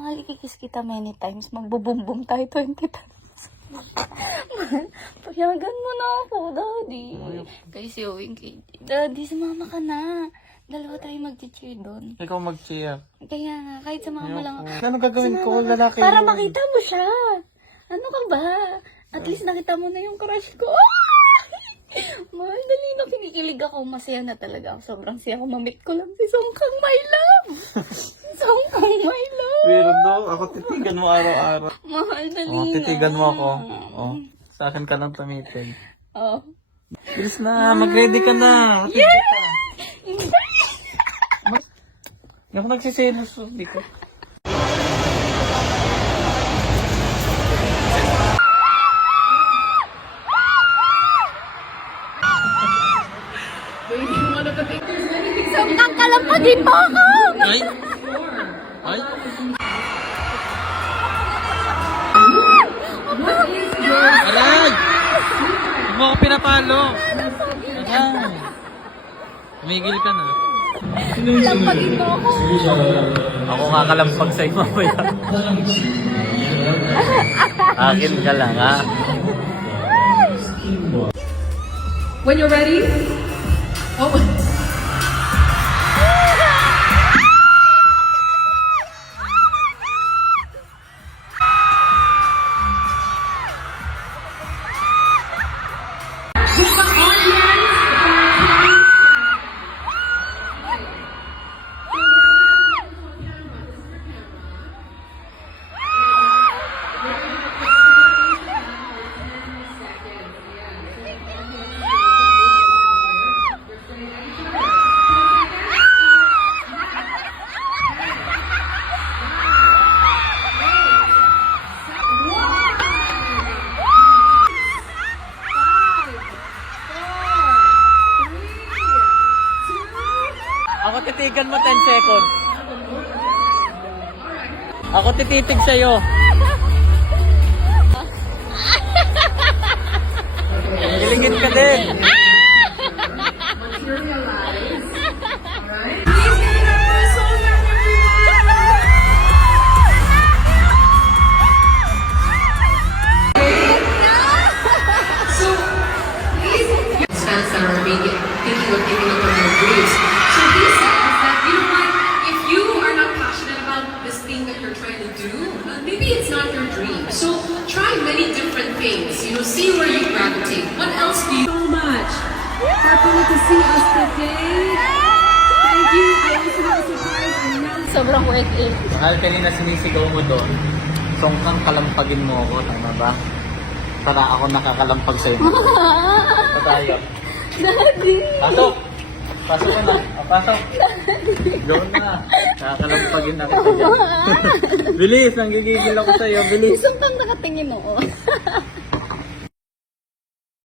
mahal, ikikis kita many times. Magbubumbum tayo 20 times. Mahal, payagan mo na ako, Daddy. Kay si Owing, Daddy, sumama ka na. Dalawa tayo mag-cheer doon. Ikaw mag-cheer. Kaya nga, kahit sumama lang ako. Ano gagawin ko? Lalaki Para yun. makita mo siya. Ano ka ba? At least nakita mo na yung crush ko. Ah! Mahal, dali na kinikilig ako. Masaya na talaga ako. Sobrang saya ko. Mamit ko lang si Songkang, my love. Songkang, my love. Pero do, ako titigan mo araw-araw. Mahal, dali Oh, na. titigan mo ako. Oh, sa akin ka lang tumitig. Oh. Bilis na, mag-ready ka na. Yeah! Hindi ako nagsiselos. Hindi ko. Songkang, kalampagin mo ako! Ay! Ay! Aray! Huwag mo ako pinapalo. Aray! Tumigil ka na. Kalampagin mo ako. Ako kakalampag sa'yo mamaya. Akin ka lang, ha? When you're ready, oh. Ako titigan mo 10 seconds. Ako tititig sa'yo. Kiligin ka din. Fans that are thinking of giving up on their dreams. So he says that, you know what, if you are not passionate about this thing that you're trying to do, maybe it's not your dream. So try many different things, see where you gravitate. What else do you so much? Happy to see us today. Thank you. I also have a surprise announcement. Sobrang worth it. Mahal, kanina sinisigaw mo doon. Songkang kalampagin mo ako, tama ba? Para ako nakakalampag sa'yo. Pa tayo. Daddy! Pasok! Pasok ka na. O, pasok. Go na. Nakakalampagin na kita dyan. Bilis! Nanggigigil ako sa'yo. Bilis! Songkang nakatingin ako.